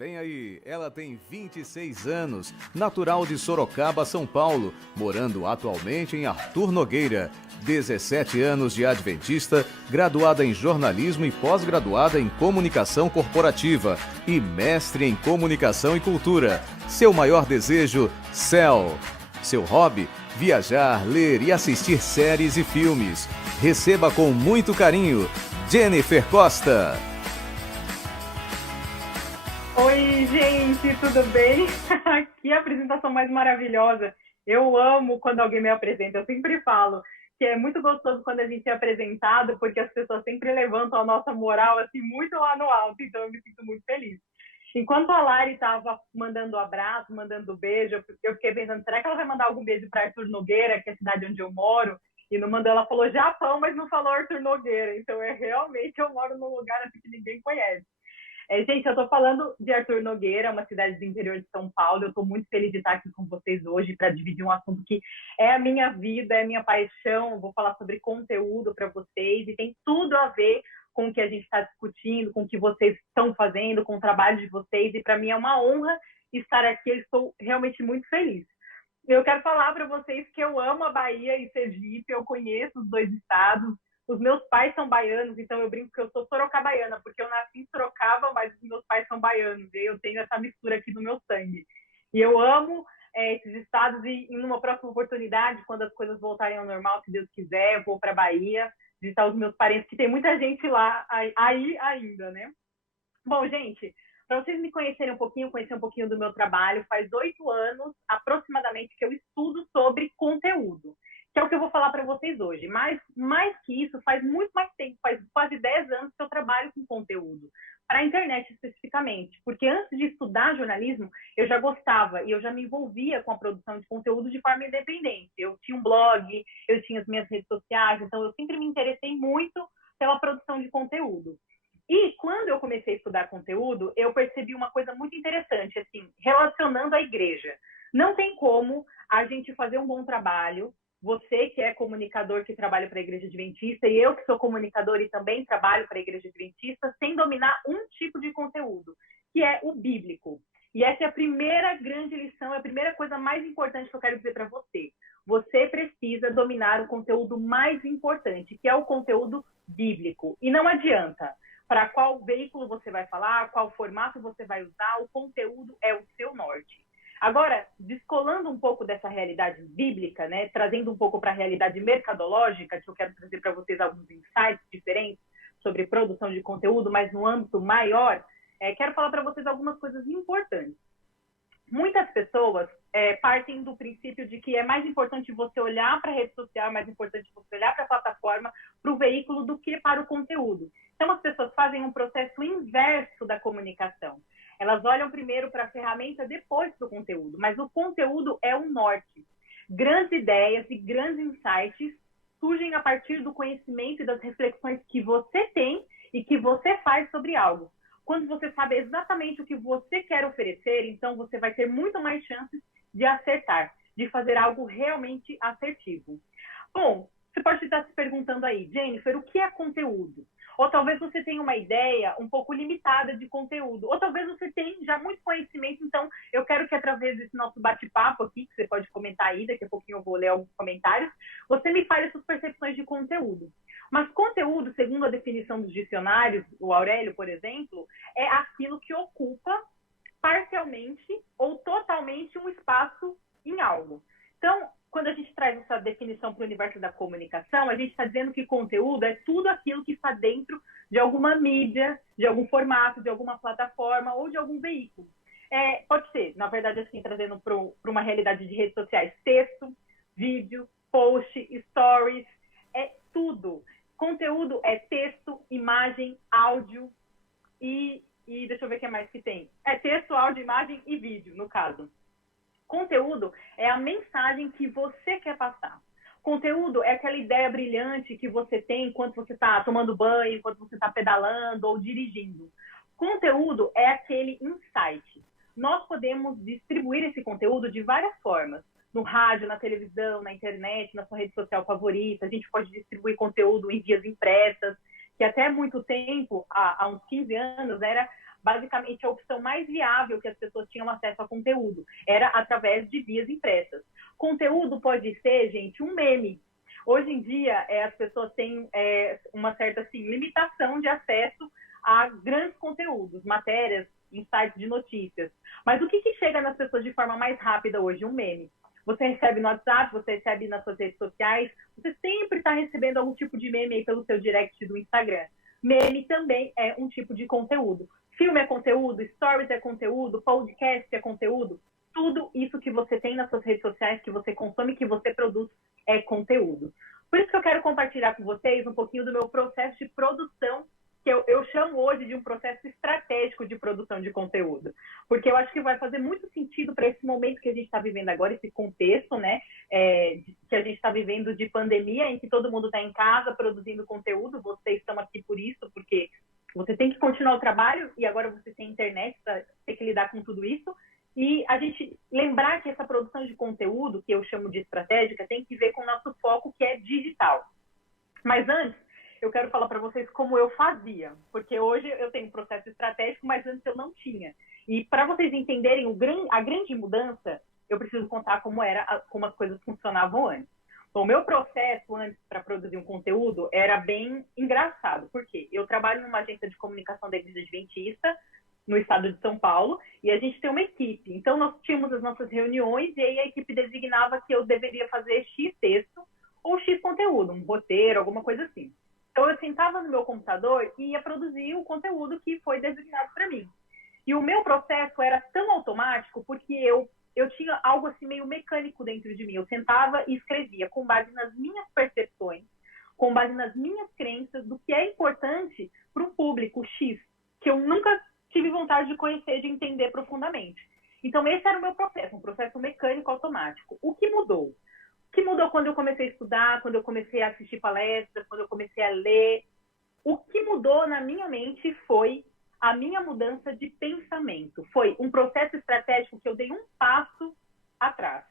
Vem aí, ela tem 26 anos, natural de Sorocaba, São Paulo, morando atualmente em Arthur Nogueira. 17 anos de adventista, graduada em jornalismo e pós-graduada em comunicação corporativa e mestre em comunicação e cultura. Seu maior desejo, céu. Seu hobby, viajar, ler e assistir séries e filmes. Receba com muito carinho, Jennifer Costa. Oi, gente, tudo bem? Que apresentação mais maravilhosa. Eu amo quando alguém me apresenta. Eu sempre falo que é muito gostoso quando a gente é apresentado, porque as pessoas sempre levantam a nossa moral assim muito lá no alto. Então eu me sinto muito feliz. Enquanto a Lari estava mandando abraço, mandando beijo, eu fiquei pensando, será que ela vai mandar algum beijo para Arthur Nogueira, que é a cidade onde eu moro? E não mandou, ela falou Japão, mas não falou Arthur Nogueira. Então realmente eu moro num lugar assim que ninguém conhece. Gente, eu estou falando de Arthur Nogueira, uma cidade do interior de São Paulo. Eu estou muito feliz de estar aqui com vocês hoje para dividir um assunto que é a minha vida, é a minha paixão. Eu vou falar sobre conteúdo para vocês e tem tudo a ver com o que a gente está discutindo, com o que vocês estão fazendo, com o trabalho de vocês. E para mim é uma honra estar aqui. Eu estou realmente muito feliz. Eu quero falar para vocês que eu amo a Bahia e Sergipe. Eu conheço os dois estados. Os meus pais são baianos, então eu brinco que eu sou sorocabaiana, porque eu nasci em Sorocaba, mas os meus pais são baianos, e eu tenho essa mistura aqui no meu sangue. E eu amo esses estados, e em uma próxima oportunidade, quando as coisas voltarem ao normal, se Deus quiser, eu vou para a Bahia, visitar os meus parentes, que tem muita gente lá aí ainda, né? Bom, gente, para vocês me conhecerem um pouquinho, conhecer um pouquinho do meu trabalho, faz 8 anos, aproximadamente, que eu estudo sobre conteúdo, que é o que eu vou falar para vocês hoje. Mas, mais que isso, faz muito mais tempo, faz quase 10 anos que eu trabalho com conteúdo, para a internet especificamente, porque antes de estudar jornalismo, eu já gostava e eu já me envolvia com a produção de conteúdo de forma independente. Eu tinha um blog, eu tinha as minhas redes sociais, então eu sempre me interessei muito pela produção de conteúdo. E quando eu comecei a estudar conteúdo, eu percebi uma coisa muito interessante, assim, relacionando a igreja. Não tem como a gente fazer um bom trabalho, você que é comunicador que trabalha para a Igreja Adventista e eu que sou comunicador e também trabalho para a Igreja Adventista, sem dominar um tipo de conteúdo, que é o bíblico. E essa é a primeira grande lição, é a primeira coisa mais importante que eu quero dizer para você. Você precisa dominar o conteúdo mais importante, que é o conteúdo bíblico. E não adianta para qual veículo você vai falar, qual formato você vai usar, o conteúdo é o seu norte. Agora, descolando um pouco dessa realidade bíblica, né, trazendo um pouco para a realidade mercadológica, que eu quero trazer para vocês alguns insights diferentes sobre produção de conteúdo, mas no âmbito maior, quero falar para vocês algumas coisas importantes. Muitas pessoas partem do princípio de que é mais importante você olhar para a rede social, é mais importante você olhar para a plataforma, para o veículo, do que para o conteúdo. Então, as pessoas fazem um processo inverso da comunicação. Elas olham primeiro para a ferramenta, depois para o conteúdo, mas o conteúdo é o norte. Grandes ideias e grandes insights surgem a partir do conhecimento e das reflexões que você tem e que você faz sobre algo. Quando você sabe exatamente o que você quer oferecer, então você vai ter muito mais chances de acertar, de fazer algo realmente assertivo. Bom, você pode estar se perguntando aí, Jennifer, o que é conteúdo? Ou talvez você tenha uma ideia um pouco limitada de conteúdo. Ou talvez você tenha já muito conhecimento. Então, eu quero que através desse nosso bate-papo aqui, que você pode comentar aí, daqui a pouquinho eu vou ler alguns comentários, você me fale suas percepções de conteúdo. Mas conteúdo, segundo a definição dos dicionários, o Aurélio, por exemplo, é aquilo que ocupa parcialmente ou totalmente um espaço em algo. Então, quando a gente traz essa definição para o universo da comunicação, a gente está dizendo que conteúdo é tudo aquilo que está dentro de alguma mídia, de algum formato, de alguma plataforma ou de algum veículo. Pode ser, na verdade, assim, trazendo para uma realidade de redes sociais, texto, vídeo, post, stories, é tudo. Conteúdo é texto, imagem, áudio e deixa eu ver o que mais que tem. É texto, áudio, imagem e vídeo, no caso. Conteúdo é a mensagem que você quer passar. Conteúdo é aquela ideia brilhante que você tem enquanto você está tomando banho, enquanto você está pedalando ou dirigindo. Conteúdo é aquele insight. Nós podemos distribuir esse conteúdo de várias formas. No rádio, na televisão, na internet, na sua rede social favorita. A gente pode distribuir conteúdo em vias impressas, que até muito tempo, há uns 15 anos, era basicamente a opção mais viável que as pessoas tinham acesso a conteúdo era através de vias impressas. Conteúdo pode ser, gente, um meme. Hoje em dia, as pessoas têm uma certa assim, limitação de acesso a grandes conteúdos, matérias, insights de notícias. Mas o que chega nas pessoas de forma mais rápida hoje? Um meme. Você recebe no WhatsApp, você recebe nas suas redes sociais, você sempre está recebendo algum tipo de meme aí pelo seu direct do Instagram. Meme também é um tipo de conteúdo. Filme é conteúdo, stories é conteúdo, podcast é conteúdo. Tudo isso que você tem nas suas redes sociais, que você consome, que você produz, é conteúdo. Por isso que eu quero compartilhar com vocês um pouquinho do meu processo de produção, que eu chamo hoje de um processo estratégico de produção de conteúdo. Porque eu acho que vai fazer muito sentido para esse momento que a gente está vivendo agora, esse contexto, né, que a gente está vivendo de pandemia, em que todo mundo está em casa produzindo conteúdo. Vocês estão aqui por isso, porque você tem que continuar o trabalho e agora você tem internet para ter que lidar com tudo isso. E a gente lembrar que essa produção de conteúdo, que eu chamo de estratégica, tem que ver com o nosso foco, que é digital. Mas antes, eu quero falar para vocês como eu fazia, porque hoje eu tenho um processo estratégico, mas antes eu não tinha. E para vocês entenderem a grande mudança, eu preciso contar como as coisas funcionavam antes. Bom, o meu processo antes para produzir um conteúdo era bem engraçado, porque eu trabalho numa agência de comunicação da Igreja Adventista, no estado de São Paulo, e a gente tem uma equipe. Então, nós tínhamos as nossas reuniões e aí a equipe designava que eu deveria fazer X texto ou X conteúdo, um roteiro, alguma coisa assim. Então, eu sentava no meu computador e ia produzir o conteúdo que foi designado para mim. E o meu processo era tão automático porque eu tinha algo assim meio mecânico dentro de mim. Eu sentava e escrevia com base nas minhas percepções, com base nas minhas crenças do que é importante para um público X, que eu nunca tive vontade de conhecer, de entender profundamente. Então, esse era o meu processo, um processo mecânico automático. O que mudou? O que mudou quando eu comecei a estudar, quando eu comecei a assistir palestras, quando eu comecei a ler? O que mudou na minha mente foi a minha mudança de pensamento. Foi um processo estratégico que eu dei um passo atrás.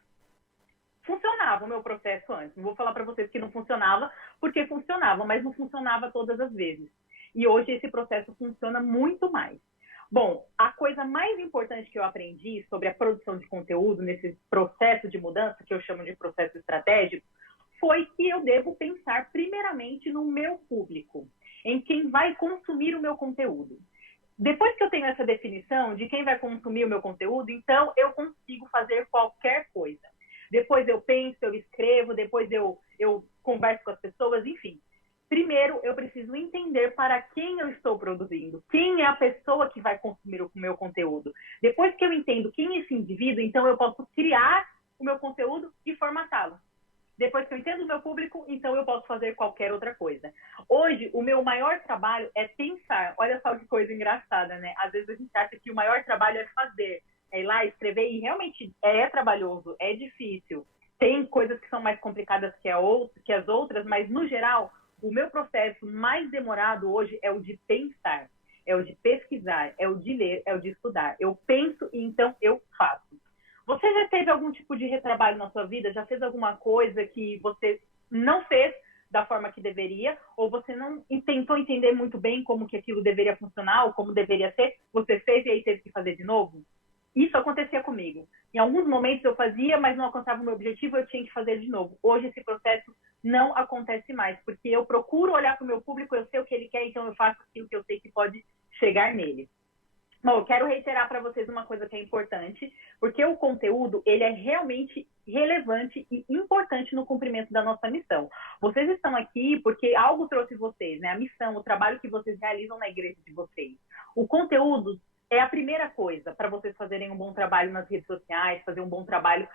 Funcionava o meu processo antes. Não vou falar para vocês que não funcionava, porque funcionava, mas não funcionava todas as vezes. E hoje esse processo funciona muito mais. Bom, a coisa mais importante que eu aprendi sobre a produção de conteúdo nesse processo de mudança, que eu chamo de processo estratégico, foi que eu devo pensar primeiramente no meu público, em quem vai consumir o meu conteúdo. Depois que eu tenho essa definição de quem vai consumir o meu conteúdo, então eu consigo fazer qualquer coisa. Depois eu penso, eu escrevo, depois eu converso com as pessoas, enfim. Primeiro, eu preciso entender para quem eu estou produzindo, quem é a pessoa que vai consumir o meu conteúdo. Depois que eu entendo quem é esse indivíduo, então eu posso criar o meu conteúdo e formatá-lo. Depois que eu entendo o meu público, então eu posso fazer qualquer outra coisa. Hoje, o meu maior trabalho é pensar. Olha só que coisa engraçada, né? Às vezes a gente acha que o maior trabalho é fazer, é ir lá escrever, e realmente é trabalhoso, é difícil. Tem coisas que são mais complicadas que as outras, mas no geral, o meu processo mais demorado hoje é o de pensar, é o de pesquisar, é o de ler, é o de estudar. Eu penso e então eu faço. Você já teve algum tipo de retrabalho na sua vida? Já fez alguma coisa que você não fez da forma que deveria? Ou você não tentou entender muito bem como que aquilo deveria funcionar ou como deveria ser? Você fez e aí teve que fazer de novo? Isso acontecia comigo. Em alguns momentos eu fazia, mas não alcançava o meu objetivo, eu tinha que fazer de novo. Hoje esse processo não acontece mais, porque eu procuro olhar para o meu público, eu sei o que ele quer, então eu faço aquilo que eu sei que pode chegar nele. Bom, eu quero reiterar para vocês uma coisa que é importante, porque o conteúdo, ele é realmente relevante e importante no cumprimento da nossa missão. Vocês estão aqui porque algo trouxe vocês, né? A missão, o trabalho que vocês realizam na igreja de vocês. O conteúdo é a primeira coisa para vocês fazerem um bom trabalho nas redes sociais, fazer um bom trabalho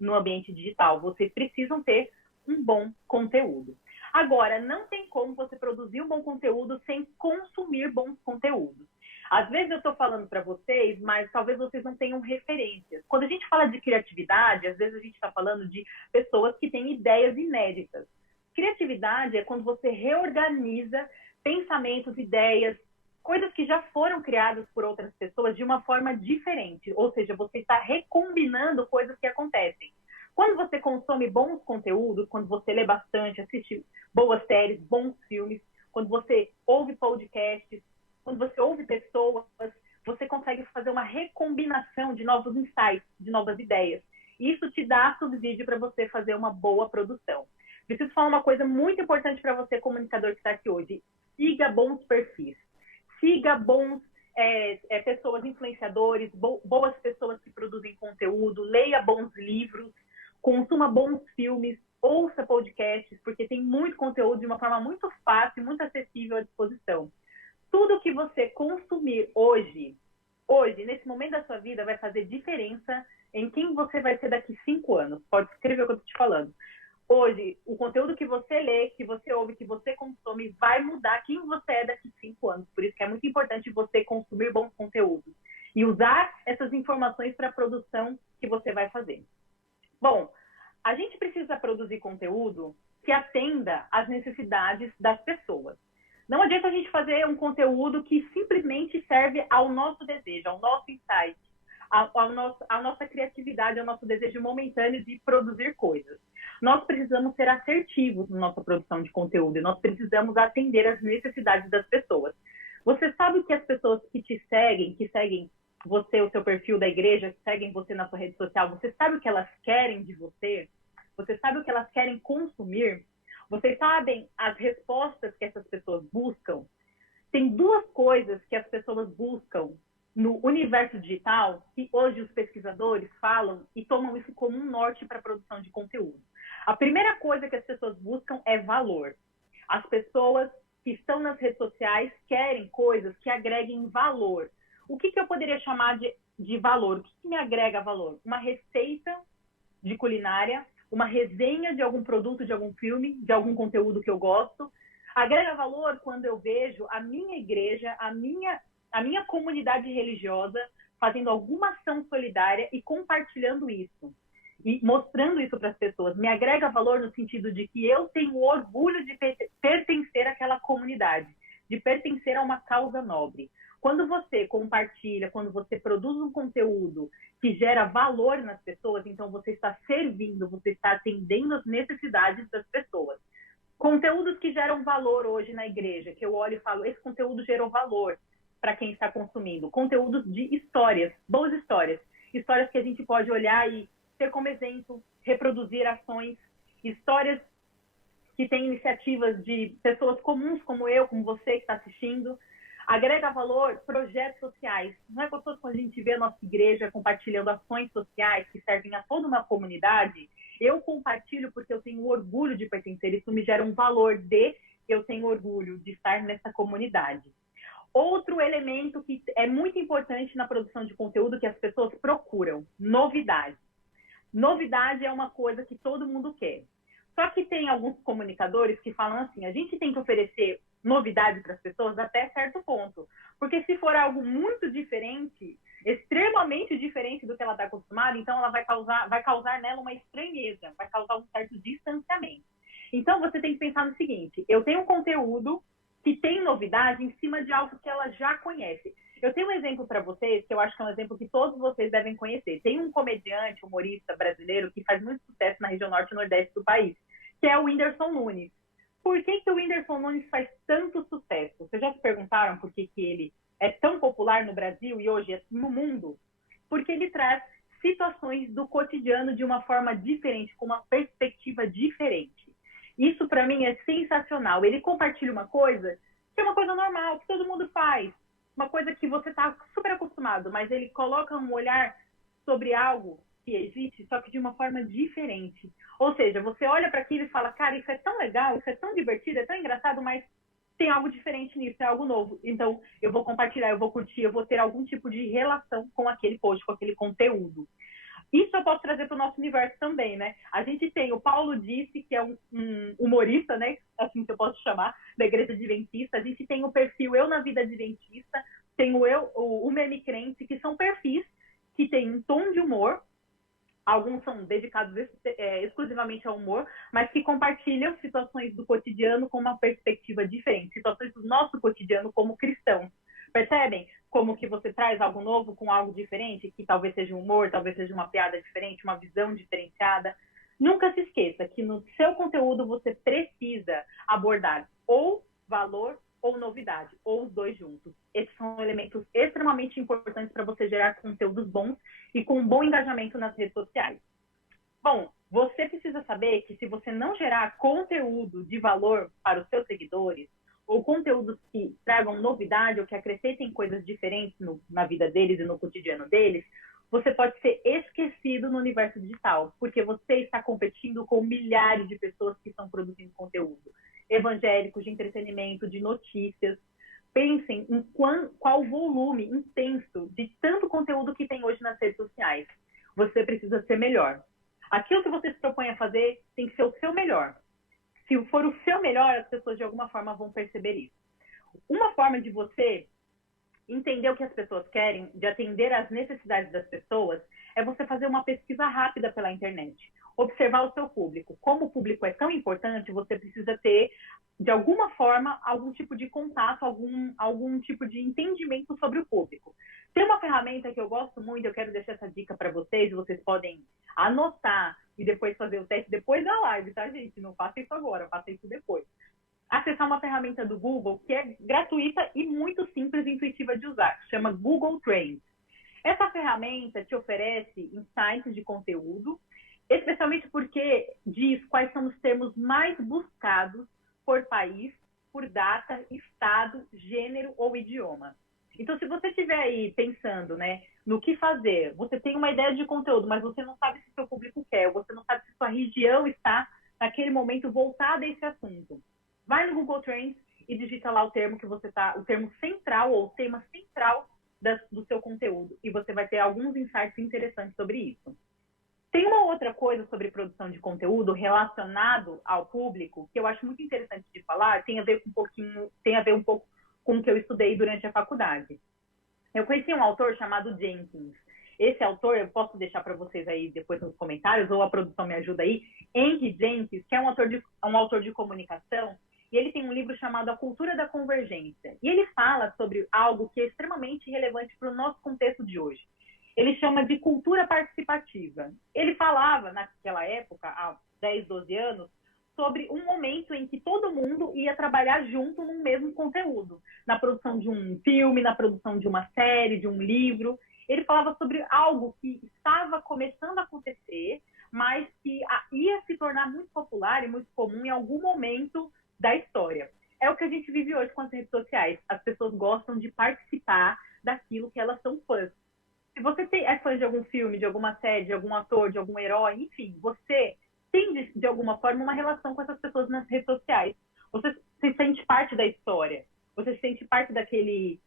no ambiente digital. Vocês precisam ter um bom conteúdo. Agora, não tem como você produzir um bom conteúdo sem consumir bons conteúdos. Às vezes eu estou falando para vocês, mas talvez vocês não tenham referências. Quando a gente fala de criatividade, às vezes a gente está falando de pessoas que têm ideias inéditas. Criatividade é quando você reorganiza pensamentos, ideias, coisas que já foram criadas por outras pessoas de uma forma diferente. Ou seja, você está recombinando coisas que acontecem. Quando você consome bons conteúdos, quando você lê bastante, assiste boas séries, bons filmes, quando você ouve podcasts, quando você ouve pessoas, consegue fazer uma recombinação de novos insights, de novas ideias. Isso te dá subsídio para você fazer uma boa produção. Preciso falar uma coisa muito importante para você, comunicador que está aqui hoje. Siga bons perfis. Siga bons pessoas influenciadores, boas pessoas que produzem conteúdo, leia bons livros, consuma bons filmes, ouça podcasts, porque tem muito conteúdo de uma forma muito fácil, muito acessível à disposição. Tudo que você consumir hoje, nesse momento da sua vida, vai fazer diferença em quem você vai ser daqui 5 anos. Pode escrever o que eu estou te falando. Hoje, o conteúdo que você lê, que você ouve, que você consome, vai mudar quem você é daqui 5 anos. Por isso que é muito importante você consumir bons conteúdos e usar essas informações para a produção que você vai fazer. Bom, a gente precisa produzir conteúdo que atenda às necessidades das pessoas. Não adianta a gente fazer um conteúdo que simplesmente serve ao nosso desejo, ao nosso insight, à nossa criatividade, ao nosso desejo momentâneo de produzir coisas. Nós precisamos ser assertivos na nossa produção de conteúdo e nós precisamos atender às necessidades das pessoas. Você sabe que as pessoas que te seguem, que seguem você, o seu perfil da igreja, que seguem você na sua rede social, você sabe o que elas querem de você? Você sabe o que elas querem consumir? Vocês sabem as respostas que essas pessoas buscam? Tem 2 coisas que as pessoas buscam no universo digital que hoje os pesquisadores falam e tomam isso como um norte para a produção de conteúdo. A primeira coisa que as pessoas buscam é valor. As pessoas que estão nas redes sociais querem coisas que agreguem valor. O que eu poderia chamar de valor? O que me agrega valor? Uma receita de culinária, uma resenha de algum produto, de algum filme, de algum conteúdo que eu gosto. Agrega valor quando eu vejo a minha igreja, a minha comunidade religiosa fazendo alguma ação solidária e compartilhando isso. E mostrando isso para as pessoas. Me agrega valor no sentido de que eu tenho orgulho de pertencer àquela comunidade, de pertencer a uma causa nobre. Quando você compartilha, quando você produz um conteúdo que gera valor nas pessoas, então você está servindo, você está atendendo às necessidades das pessoas. Conteúdos que geram valor hoje na igreja, que eu olho e falo, esse conteúdo gerou valor para quem está consumindo. Conteúdos de histórias, boas histórias. Histórias que a gente pode olhar e ter como exemplo, reproduzir ações, histórias que têm iniciativas de pessoas comuns como eu, como você que está assistindo. Agrega valor, projetos sociais. Não é gostoso quando a gente vê a nossa igreja compartilhando ações sociais que servem a toda uma comunidade? Eu compartilho porque eu tenho orgulho de pertencer. Isso me gera um valor eu tenho orgulho de estar nessa comunidade. Outro elemento que é muito importante na produção de conteúdo que as pessoas procuram, novidade. Novidade é uma coisa que todo mundo quer. Só que tem alguns comunicadores que falam assim, a gente tem que oferecer novidade para as pessoas até certo ponto. Porque se for algo muito diferente, extremamente diferente do que ela está acostumada, então ela vai causar nela uma estranheza, vai causar um certo distanciamento. Então você tem que pensar no seguinte, eu tenho um conteúdo que tem novidade em cima de algo que ela já conhece. Eu tenho um exemplo para vocês, que eu acho que é um exemplo que todos vocês devem conhecer. Tem um comediante, humorista brasileiro que faz muito sucesso na região norte e nordeste do país, que é o Whindersson Nunes. Por que o Whindersson Nunes faz tanto sucesso? Vocês já se perguntaram por que ele é tão popular no Brasil e hoje no mundo? Porque ele traz situações do cotidiano de uma forma diferente, com uma perspectiva diferente. Isso, para mim, é sensacional. Ele compartilha uma coisa que é uma coisa normal, que todo mundo faz. Uma coisa que você está super acostumado, mas ele coloca um olhar sobre algo que existe, só que de uma forma diferente. Ou seja, você olha para aquilo e fala, cara, isso é tão legal, isso é tão divertido, é tão engraçado, mas tem algo diferente nisso, é algo novo. Então, eu vou compartilhar, eu vou curtir, eu vou ter algum tipo de relação com aquele post, com aquele conteúdo. Isso eu posso trazer para o nosso universo também, né? A gente tem o Paulo Disse, que é um humorista, né? Assim que eu posso chamar, da Igreja Adventista. A gente tem o perfil Eu na Vida Adventista, tem o Meme Crente, que são perfis que têm um tom de humor. Alguns são dedicados exclusivamente ao humor, mas que compartilham situações do cotidiano com uma perspectiva diferente. Situações do nosso cotidiano como cristãos. Percebem como que você traz algo novo com algo diferente, que talvez seja um humor, talvez seja uma piada diferente, uma visão diferenciada? Nunca se esqueça que no seu conteúdo você precisa abordar ou valor ou novidade, ou os dois juntos. Esses são elementos extremamente importantes para você gerar conteúdos bons e com um bom engajamento nas redes sociais. Bom, você precisa saber que se você não gerar conteúdo de valor para os seus seguidores, ou conteúdos que tragam novidade ou que acrescentem coisas diferentes na vida deles e no cotidiano deles, você pode ser esquecido no universo digital, porque você está competindo com milhares de pessoas que estão produzindo conteúdo, evangélicos, de entretenimento, de notícias. Pensem em qual volume intenso de tanto conteúdo que tem hoje nas redes sociais. Você precisa ser melhor. Aquilo que você se propõe a fazer tem que ser o seu melhor. Se for o seu melhor, as pessoas de alguma forma vão perceber isso. Uma forma de você entender o que as pessoas querem, de atender às necessidades das pessoas, é você fazer uma pesquisa rápida pela internet. Observar o seu público. Como o público é tão importante, você precisa ter, de alguma forma, algum tipo de contato, algum tipo de entendimento sobre o público. Tem uma ferramenta que eu gosto muito, eu quero deixar essa dica para vocês podem anotar e depois fazer o teste depois da live, tá, gente? Não faça isso agora, faça isso depois. Acessar uma ferramenta do Google que é gratuita e muito simples e intuitiva de usar, que chama Google Trends. Essa ferramenta te oferece insights de conteúdo, especialmente porque diz quais são os termos mais buscados por país, por data, estado, gênero ou idioma. Então, se você estiver aí pensando, né, no que fazer, você tem uma ideia de conteúdo, mas você não sabe se o seu público quer, ou você não sabe se sua região está, naquele momento, voltada a esse assunto. Vai no Google Trends e digita lá o termo que você tá, o termo central ou o tema central do seu conteúdo, e você vai ter alguns insights interessantes sobre isso. Tem uma outra coisa sobre produção de conteúdo relacionado ao público que eu acho muito interessante de falar, tem a ver um pouco com o que eu estudei durante a faculdade. Eu conheci um autor chamado Jenkins. Esse autor, eu posso deixar para vocês aí depois nos comentários, ou a produção me ajuda aí, Henry Jenkins, que é um autor de comunicação, e ele tem um livro chamado A Cultura da Convergência. E ele fala sobre algo que é extremamente relevante para o nosso contexto de hoje. Ele chama de cultura participativa. Ele falava, naquela época, há 10, 12 anos, sobre um momento em que todo mundo ia trabalhar junto no mesmo conteúdo, na produção de um filme, na produção de uma série, de um livro. Ele falava sobre algo que estava começando a acontecer, mas que ia se tornar muito popular e muito comum em algum momento da história. É o que a gente vive hoje com as redes sociais. As pessoas gostam de participar daquilo que elas são fãs. Se você é fã de algum filme, de alguma série, de algum ator, de algum herói, enfim, você tem, de alguma forma, uma relação com essas pessoas nas redes sociais. Você se sente parte da história. Você se sente parte daquele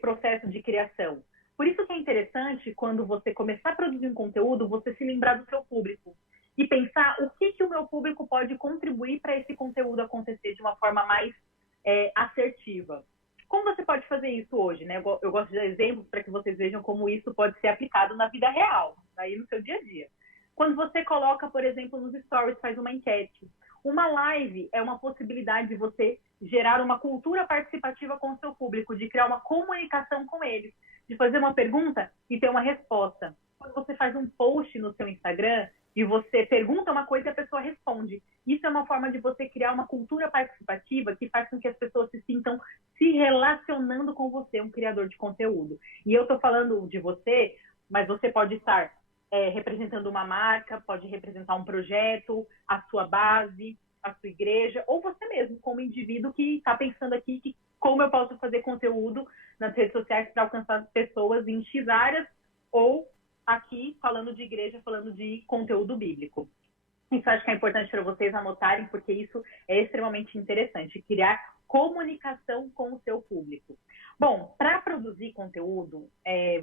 processo de criação. Por isso que é interessante, quando você começar a produzir um conteúdo, você se lembrar do seu público. E pensar o que o meu público pode contribuir para esse conteúdo acontecer de uma forma mais assertiva. Como você pode fazer isso hoje, né? Eu gosto de dar exemplos para que vocês vejam como isso pode ser aplicado na vida real, aí no seu dia a dia. Quando você coloca, por exemplo, nos stories, faz uma enquete. Uma live é uma possibilidade de você gerar uma cultura participativa com o seu público, de criar uma comunicação com eles, de fazer uma pergunta e ter uma resposta. Quando você faz um post no seu Instagram e você pergunta uma coisa e a pessoa responde. Isso é uma forma de você criar uma cultura participativa que faz com que as pessoas se sintam se relacionando com você, um criador de conteúdo. E eu estou falando de você, mas você pode estar representando uma marca, pode representar um projeto, a sua base, a sua igreja, ou você mesmo, como indivíduo que está pensando aqui que como eu posso fazer conteúdo nas redes sociais para alcançar pessoas em X áreas, ou aqui falando de igreja, falando de conteúdo bíblico. Isso acho que é importante para vocês anotarem, porque isso é extremamente interessante, criar comunicação com o seu público. Bom, para produzir conteúdo,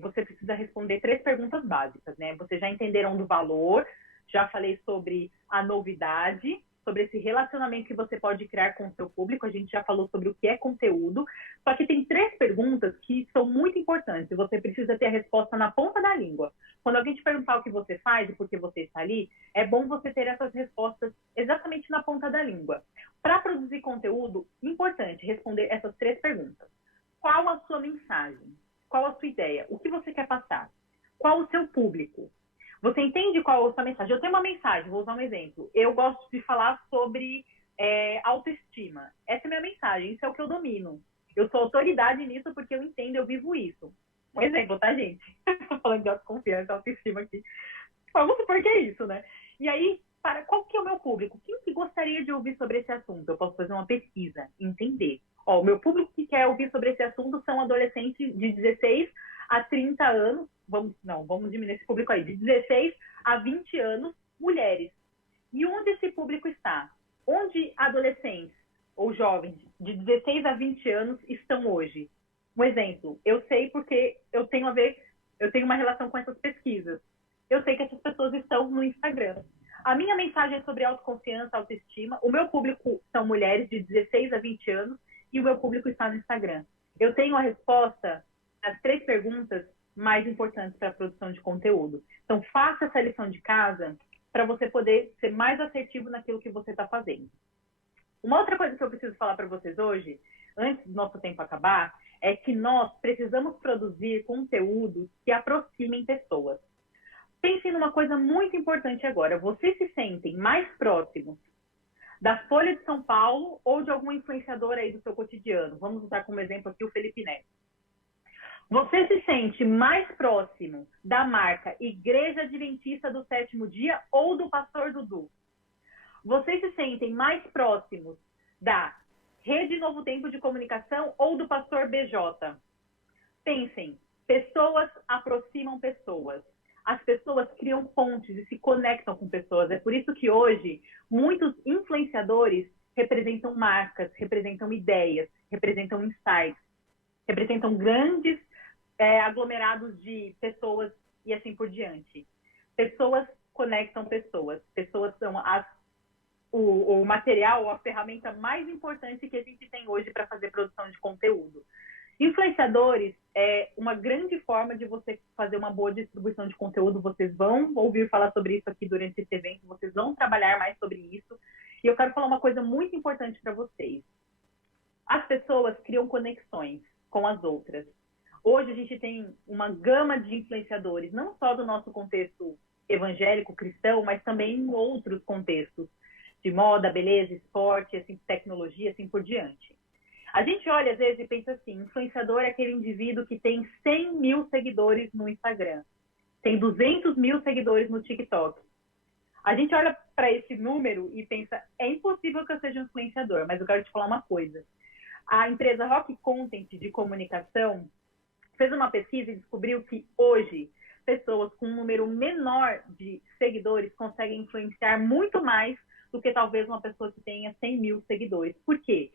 você precisa responder 3 perguntas básicas, né? Vocês já entenderam do valor, já falei sobre a novidade, sobre esse relacionamento que você pode criar com o seu público, a gente já falou sobre o que é conteúdo, só que tem 3 perguntas que são muito importantes e você precisa ter a resposta na ponta da língua. Quando alguém te perguntar o que você faz e por que você está ali, é bom você ter essas respostas exatamente na ponta da língua. Para produzir conteúdo, importante responder essas 3 perguntas. Qual a sua mensagem? Qual a sua ideia? O que você quer passar? Qual o seu público? Você entende qual é a sua mensagem? Eu tenho uma mensagem, vou usar um exemplo. Eu gosto de falar sobre autoestima. Essa é a minha mensagem, isso é o que eu domino. Eu sou autoridade nisso porque eu entendo, eu vivo isso. Um exemplo, tá, gente? Estou falando de autoconfiança, autoestima aqui. Vamos supor que é isso, né? E aí, qual que é o meu público? Quem que gostaria de ouvir sobre esse assunto? Eu posso fazer uma pesquisa, entender. Ó, o meu público que quer ouvir sobre esse assunto são adolescentes de 16 a 30 anos. Vamos diminuir esse público aí. De 16 a 20 anos, mulheres. E onde esse público está? Onde adolescentes ou jovens de 16 a 20 anos estão hoje? Um exemplo, eu sei porque eu tenho uma relação com essas pesquisas. Eu sei que essas pessoas estão no Instagram. A minha mensagem é sobre autoconfiança, autoestima. O meu público são mulheres de 16 a 20 anos e o meu público está no Instagram. Eu tenho a resposta às 3 perguntas mais importantes para a produção de conteúdo. Então, faça essa lição de casa para você poder ser mais assertivo naquilo que você está fazendo. Uma outra coisa que eu preciso falar para vocês hoje, antes do nosso tempo acabar, é que nós precisamos produzir conteúdos que aproximem pessoas. Pensem numa coisa muito importante agora. Vocês se sentem mais próximos da Folha de São Paulo ou de algum influenciador aí do seu cotidiano? Vamos usar como exemplo aqui o Felipe Neto. Você se sente mais próximo da marca Igreja Adventista do Sétimo Dia ou do Pastor Dudu? Vocês se sentem mais próximos da Rede Novo Tempo de Comunicação ou do Pastor BJ? Pensem, pessoas aproximam pessoas. As pessoas criam pontes e se conectam com pessoas. É por isso que hoje muitos influenciadores representam marcas, representam ideias, representam insights, representam grandes aglomerados de pessoas e assim por diante. Pessoas conectam pessoas. Pessoas são o material, a ferramenta mais importante que a gente tem hoje para fazer produção de conteúdo. Influenciadores é uma grande forma de você fazer uma boa distribuição de conteúdo. Vocês vão ouvir falar sobre isso aqui durante esse evento, vocês vão trabalhar mais sobre isso. E eu quero falar uma coisa muito importante para vocês. As pessoas criam conexões com as outras. Hoje a gente tem uma gama de influenciadores, não só do nosso contexto evangélico, cristão, mas também em outros contextos, de moda, beleza, esporte, assim, tecnologia, assim por diante. A gente olha às vezes e pensa assim, influenciador é aquele indivíduo que tem 100 mil seguidores no Instagram, tem 200 mil seguidores no TikTok. A gente olha para esse número e pensa, é impossível que eu seja um influenciador, mas eu quero te falar uma coisa. A empresa Rock Content de comunicação fez uma pesquisa e descobriu que hoje pessoas com um número menor de seguidores conseguem influenciar muito mais do que talvez uma pessoa que tenha 100 mil seguidores. Por quê?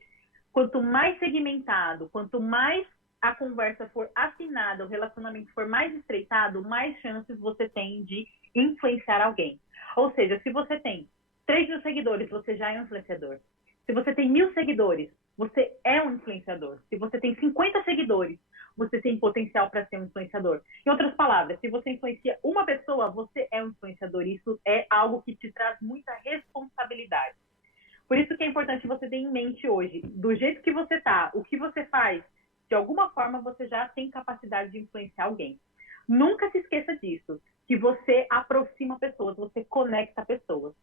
Quanto mais segmentado, quanto mais a conversa for afinada, o relacionamento for mais estreitado, mais chances você tem de influenciar alguém. Ou seja, se você tem 3 mil seguidores, você já é um influenciador. Se você tem 1.000 seguidores, você é um influenciador. Se você tem 50 seguidores, você tem potencial para ser um influenciador. Em outras palavras, se você influencia uma pessoa, você é um influenciador. Isso é algo que te traz muita responsabilidade. Por isso que é importante você ter em mente hoje, do jeito que você está, o que você faz, de alguma forma você já tem capacidade de influenciar alguém. Nunca se esqueça disso, que você aproxima pessoas, você conecta pessoas.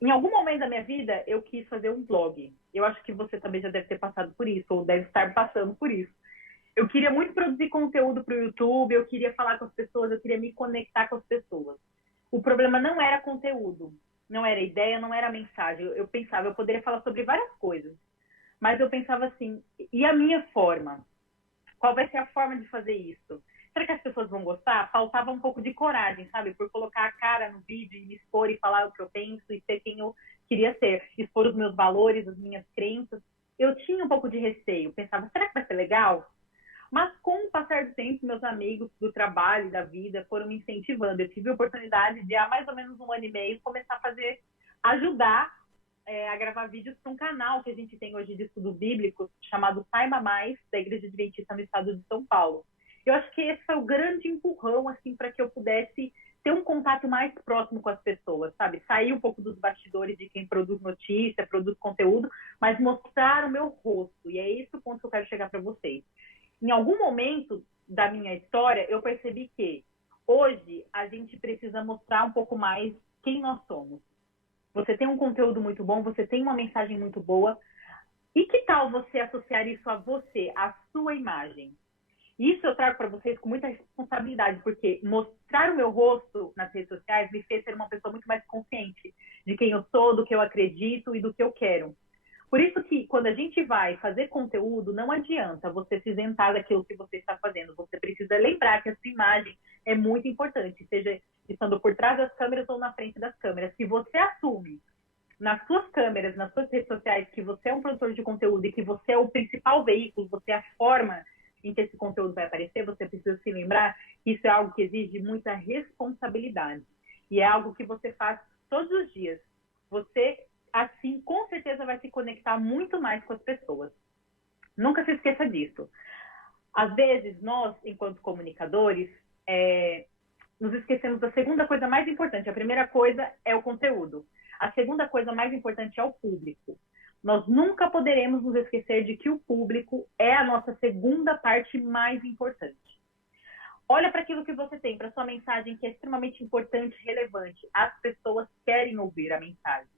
Em algum momento da minha vida, eu quis fazer um blog. Eu acho que você também já deve ter passado por isso, ou deve estar passando por isso. Eu queria muito produzir conteúdo para o YouTube, eu queria falar com as pessoas, eu queria me conectar com as pessoas. O problema não era conteúdo, não era ideia, não era mensagem. Eu pensava, eu poderia falar sobre várias coisas, mas eu pensava assim, e a minha forma? Qual vai ser a forma de fazer isso? Será que as pessoas vão gostar? Faltava um pouco de coragem, sabe? Por colocar a cara no vídeo e me expor e falar o que eu penso e ser quem eu queria ser. Expor os meus valores, as minhas crenças. Eu tinha um pouco de receio. Pensava, será que vai ser legal? Mas com o passar do tempo, meus amigos do trabalho e da vida foram me incentivando. Eu tive a oportunidade de, há mais ou menos 1 ano e meio, começar a ajudar a gravar vídeos para um canal que a gente tem hoje de estudo bíblico, chamado Saiba Mais, da Igreja Adventista no estado de São Paulo. Eu acho que esse foi o grande empurrão, assim, para que eu pudesse ter um contato mais próximo com as pessoas, sabe? Sair um pouco dos bastidores de quem produz notícia, produz conteúdo, mas mostrar o meu rosto. E é esse o ponto que eu quero chegar para vocês. Em algum momento da minha história, eu percebi que hoje a gente precisa mostrar um pouco mais quem nós somos. Você tem um conteúdo muito bom, você tem uma mensagem muito boa, E que tal você associar isso a você, a sua imagem? Isso eu trago para vocês com muita responsabilidade, porque mostrar o meu rosto nas redes sociais me fez ser uma pessoa muito mais consciente de quem eu sou, do que eu acredito e do que eu quero. Por isso que quando a gente vai fazer conteúdo, não adianta você se isentar daquilo que você está fazendo. Você precisa lembrar que a sua imagem é muito importante, seja estando por trás das câmeras ou na frente das câmeras. Se você assume nas suas câmeras, nas suas redes sociais, que você é um produtor de conteúdo e que você é o principal veículo, você é a forma em que esse conteúdo vai aparecer, você precisa se lembrar que isso é algo que exige muita responsabilidade. E é algo que você faz todos os dias. Você, assim, com certeza vai se conectar muito mais com as pessoas. Nunca se esqueça disso. Às vezes, nós, enquanto comunicadores, nos esquecemos da segunda coisa mais importante. A primeira coisa é o conteúdo. A segunda coisa mais importante é o público. Nós nunca poderemos nos esquecer de que o público é a nossa segunda parte mais importante. Olha para aquilo que você tem, para sua mensagem, que é extremamente importante e relevante. As pessoas querem ouvir a mensagem.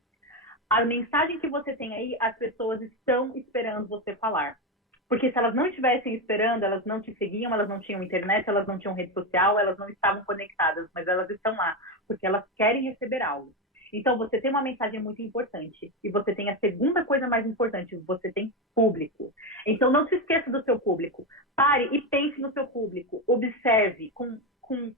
A mensagem que você tem aí, as pessoas estão esperando você falar. Porque se elas não estivessem esperando, elas não te seguiam, elas não tinham internet, elas não tinham rede social, elas não estavam conectadas, mas elas estão lá, porque elas querem receber algo. Então, você tem uma mensagem muito importante. E você tem a segunda coisa mais importante, você tem público. Então, não se esqueça do seu público. Pare e pense no seu público. Observe com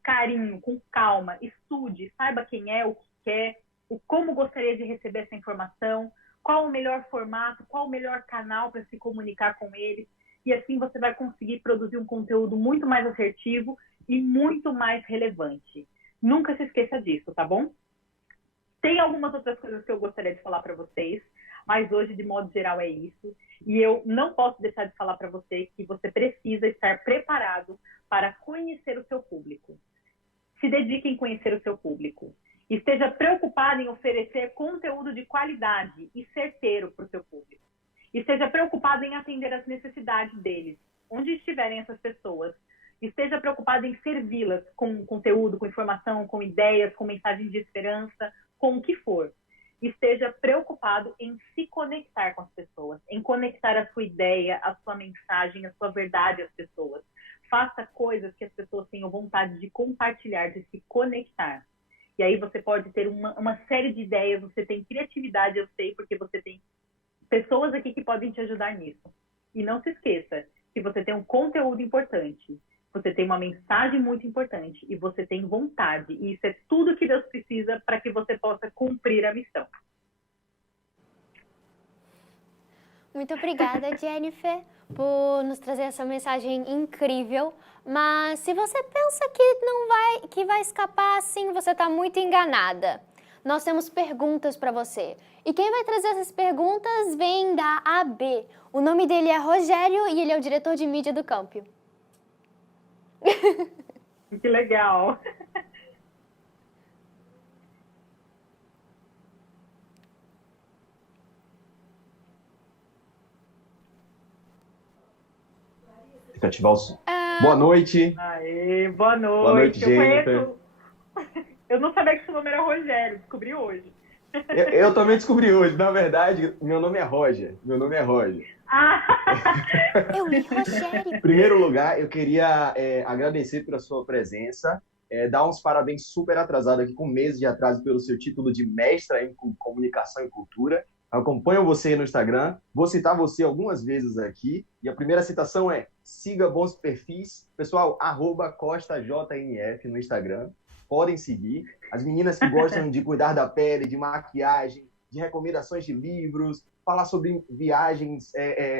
carinho, com calma. Estude, saiba quem é, o que quer, como gostaria de receber essa informação, qual o melhor formato, qual o melhor canal para se comunicar com eles. E assim você vai conseguir produzir um conteúdo muito mais assertivo e muito mais relevante. Nunca se esqueça disso, tá bom? Tem algumas outras coisas que eu gostaria de falar para vocês, mas hoje, de modo geral, é isso. E eu não posso deixar de falar para você que você precisa estar preparado para conhecer o seu público. Se dedique em conhecer o seu público. Esteja preocupado em oferecer conteúdo de qualidade e certeiro para o seu público. Esteja preocupado em atender as necessidades deles, onde estiverem essas pessoas. Esteja preocupado em servi-las com conteúdo, com informação, com ideias, com mensagens de esperança, com o que for. Esteja preocupado em se conectar com as pessoas, em conectar a sua ideia, a sua mensagem, a sua verdade às pessoas. Faça coisas que as pessoas tenham vontade de compartilhar, de se conectar. E aí você pode ter uma série de ideias, você tem criatividade, eu sei, porque você tem pessoas aqui que podem te ajudar nisso. E não se esqueça que você tem um conteúdo importante. Você tem uma mensagem muito importante e você tem vontade. E isso é tudo que Deus precisa para que você possa cumprir a missão. Muito obrigada, Jennifer, por nos trazer essa mensagem incrível. Mas se você pensa que vai escapar assim, você está muito enganada. Nós temos perguntas para você. E quem vai trazer essas perguntas vem da AB. O nome dele é Rogério e ele é o diretor de mídia do Campi. Que legal! Tem que ativar o som. Boa noite. Aê, boa noite. Boa noite, Jennifer. Eu não sabia que seu nome era Rogério, descobri hoje. Eu também descobri hoje. Na verdade, meu nome é Roger. Meu nome é Roger. Eu li Rogério. Em primeiro lugar, eu queria agradecer pela sua presença, dar uns parabéns super atrasado aqui, com meses de atraso, pelo seu título de mestra em comunicação e cultura. Acompanho você no Instagram, vou citar você algumas vezes aqui, e a primeira citação é: siga bons perfis. Pessoal, @CostaJNF no Instagram, podem seguir. As meninas que gostam de cuidar da pele, de maquiagem, de recomendações de livros, falar sobre viagens,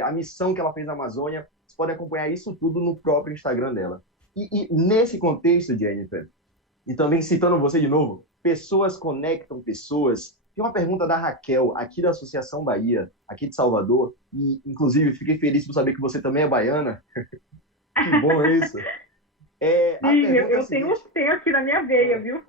a missão que ela fez na Amazônia, vocês podem acompanhar isso tudo no próprio Instagram dela. E nesse contexto, Jennifer, e também citando você de novo, pessoas conectam pessoas. Tem uma pergunta da Raquel, aqui da Associação Bahia, aqui de Salvador, e inclusive fiquei feliz por saber que você também é baiana. Que bom isso. Sim, eu tenho aqui na minha veia, viu?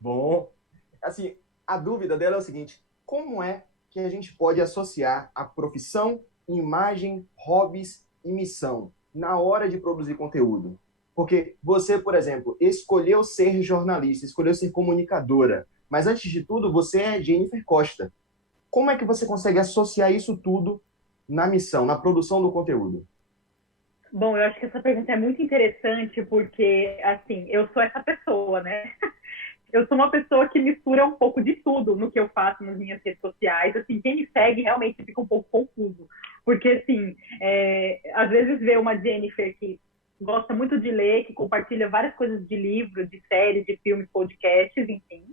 Bom, assim, a dúvida dela é o seguinte: como é que a gente pode associar a profissão, imagem, hobbies e missão na hora de produzir conteúdo? Porque você, por exemplo, escolheu ser jornalista, escolheu ser comunicadora, mas antes de tudo, você é Jennifer Costa. Como é que você consegue associar isso tudo na missão, na produção do conteúdo? Bom, eu acho que essa pergunta é muito interessante porque, assim, eu sou essa pessoa, né? Eu sou uma pessoa que mistura um pouco de tudo no que eu faço nas minhas redes sociais. Assim, quem me segue realmente fica um pouco confuso. Porque, assim, às vezes vê uma Jennifer que gosta muito de ler, que compartilha várias coisas de livro, de séries, de filmes, podcasts, enfim.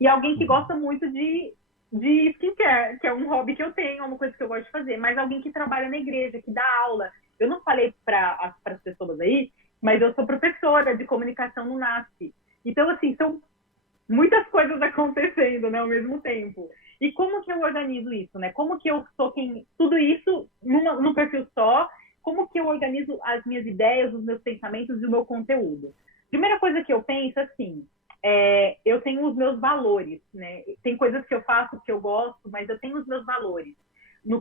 E alguém que gosta muito de skincare, que é um hobby que eu tenho, é uma coisa que eu gosto de fazer. Mas alguém que trabalha na igreja, que dá aula. Eu não falei para as pessoas aí, mas eu sou professora de comunicação no NASP. Então, assim, são muitas coisas acontecendo, né, ao mesmo tempo. E como que eu organizo isso, né? Como que eu sou tudo isso num perfil só? Como que eu organizo as minhas ideias, os meus pensamentos e o meu conteúdo? Primeira coisa que eu penso, assim, eu tenho os meus valores, né? Tem coisas que eu faço que eu gosto, mas eu tenho os meus valores.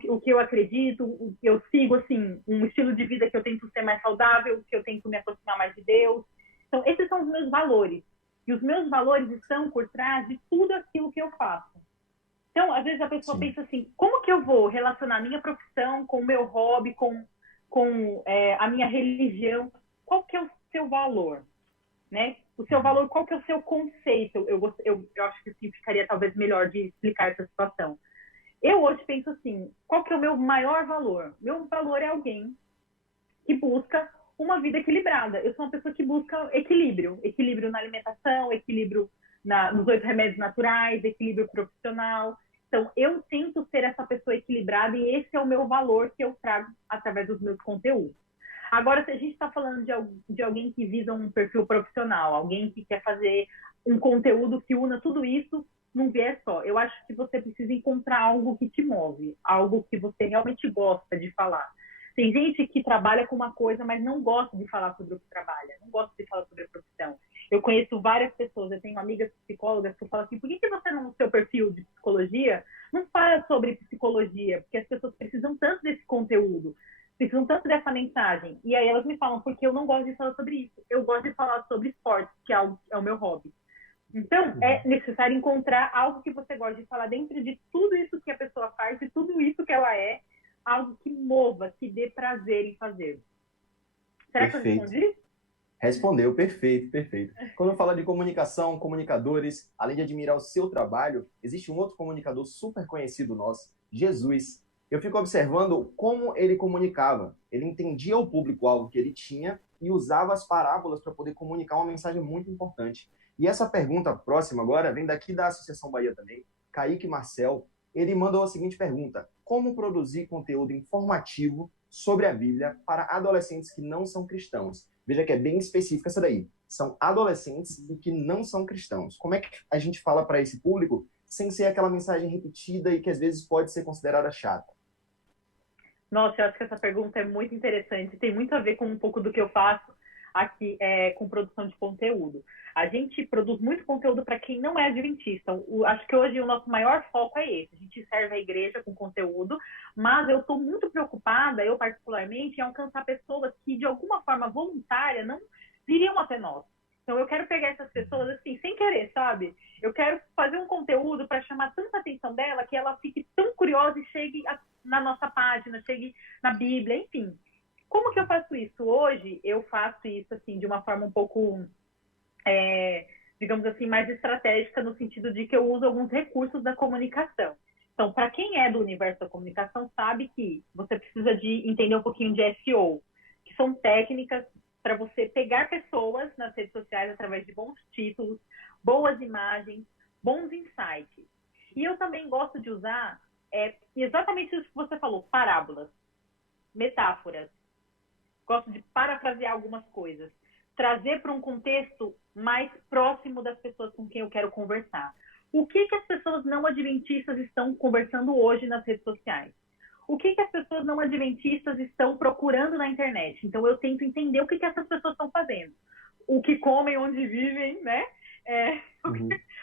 O que eu acredito, eu sigo, assim, um estilo de vida que eu tento ser mais saudável, que eu tento me aproximar mais de Deus. Então, esses são os meus valores. E os meus valores estão por trás de tudo aquilo que eu faço. Então, às vezes a pessoa pensa assim, como que eu vou relacionar a minha profissão com o meu hobby, com a minha religião? Qual que é o seu valor? Né? O seu valor, qual que é o seu conceito? Eu acho que assim, ficaria talvez melhor de explicar essa situação. Eu hoje penso assim, qual que é o meu maior valor? Meu valor é alguém que busca uma vida equilibrada. Eu sou uma pessoa que busca equilíbrio. Equilíbrio na alimentação, equilíbrio nos 8 remédios naturais, equilíbrio profissional. Então, eu tento ser essa pessoa equilibrada e esse é o meu valor que eu trago através dos meus conteúdos. Agora, se a gente está falando de alguém que visa um perfil profissional, alguém que quer fazer um conteúdo que una tudo isso num viés só, eu acho que você precisa encontrar algo que te move, algo que você realmente gosta de falar. Tem gente que trabalha com uma coisa, mas não gosta de falar sobre o que trabalha, não gosta de falar sobre a profissão. Eu conheço várias pessoas, eu tenho amigas psicólogas que falam assim, por que você no seu perfil de psicologia não fala sobre psicologia? Porque as pessoas precisam tanto desse conteúdo, precisam tanto dessa mensagem. E aí elas me falam, porque eu não gosto de falar sobre isso. Eu gosto de falar sobre esporte, que é o meu hobby. Então, é necessário encontrar algo que você gosta de falar dentro de tudo isso que a pessoa faz, de tudo isso que ela é, algo que mova, que dê prazer em fazer. Será Perfeito. que eu respondi? Respondeu, perfeito, perfeito. Quando fala de comunicação, comunicadores, além de admirar o seu trabalho, existe um outro comunicador super conhecido nosso, Jesus. Eu fico observando como ele comunicava. Ele entendia o público-alvo que ele tinha e usava as parábolas para poder comunicar uma mensagem muito importante. E essa pergunta próxima agora vem daqui da Associação Bahia também, Kaique Marcel. Ele mandou a seguinte pergunta: como produzir conteúdo informativo sobre a Bíblia para adolescentes que não são cristãos? Veja que é bem específica essa daí. São adolescentes e que não são cristãos. Como é que a gente fala para esse público sem ser aquela mensagem repetida e que às vezes pode ser considerada chata? Nossa, eu acho que essa pergunta é muito interessante. Tem muito a ver com um pouco do que eu faço aqui com produção de conteúdo. A gente produz muito conteúdo para quem não é adventista. Acho que hoje o nosso maior foco é esse. A gente serve a igreja com conteúdo, mas eu estou muito preocupada, eu particularmente, em alcançar pessoas que, de alguma forma voluntária, não viriam até nós. Então, eu quero pegar essas pessoas, assim, sem querer, sabe? Eu quero fazer um conteúdo para chamar tanta atenção dela que ela fique tão curiosa e chegue na nossa página, chegue na Bíblia, enfim. Como que eu faço isso? Hoje, eu faço isso, assim, de uma forma um pouco, digamos assim, mais estratégica, no sentido de que eu uso alguns recursos da comunicação. Então, para quem é do universo da comunicação, sabe que você precisa de entender um pouquinho de SEO, que são técnicas para você pegar pessoas nas redes sociais através de bons títulos, boas imagens, bons insights. E eu também gosto de usar exatamente isso que você falou, parábolas, metáforas. Gosto de parafrasear algumas coisas, trazer para um contexto mais próximo das pessoas com quem eu quero conversar. O que as pessoas não adventistas estão conversando hoje nas redes sociais? O que as pessoas não adventistas estão procurando na internet? Então, eu tento entender o que essas pessoas estão fazendo. O que comem, onde vivem, né?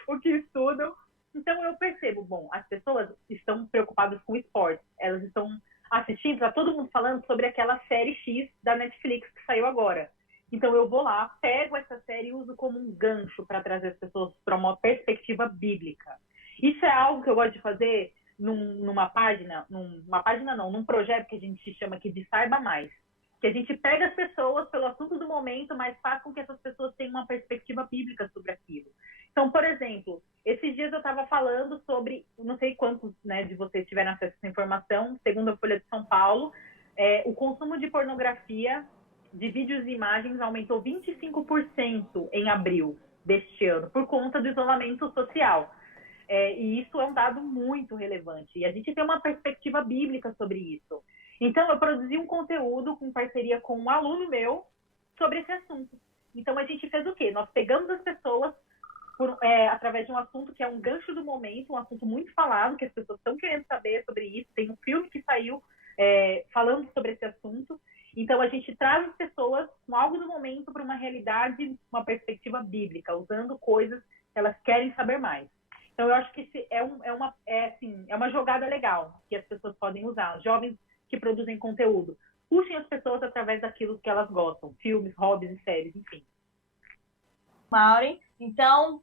O que estudam. Então, eu percebo, bom, as pessoas estão preocupadas com esporte. Elas estão assistindo, está todo mundo falando sobre aquela série X da Netflix que saiu agora. Então, eu vou lá, pego essa série e uso como um gancho para trazer as pessoas para uma perspectiva bíblica. Isso é algo que eu gosto de fazer num projeto que a gente chama aqui de Saiba Mais, que a gente pega as pessoas pelo assunto do momento, mas faz com que essas pessoas tenham uma perspectiva bíblica sobre aquilo. Então, por exemplo, esses dias eu estava falando sobre, não sei quantos, né, de vocês tiveram acesso a essa informação, segundo a Folha de São Paulo, o consumo de pornografia, de vídeos e imagens, aumentou 25% em abril deste ano, por conta do isolamento social. E isso é um dado muito relevante. E a gente tem uma perspectiva bíblica sobre isso. Então, eu produzi um conteúdo com parceria com um aluno meu sobre esse assunto. Então, a gente fez o quê? Nós pegamos as pessoas através de um assunto que é um gancho do momento, um assunto muito falado, que as pessoas estão querendo saber sobre isso. Tem um filme que saiu falando sobre esse assunto. Então, a gente traz as pessoas com algo do momento para uma realidade, uma perspectiva bíblica, usando coisas que elas querem saber mais. Então, eu acho que é uma jogada legal que as pessoas podem usar. Os jovens que produzem conteúdo, puxem as pessoas através daquilo que elas gostam, filmes, hobbies e séries, enfim. Maureen, então,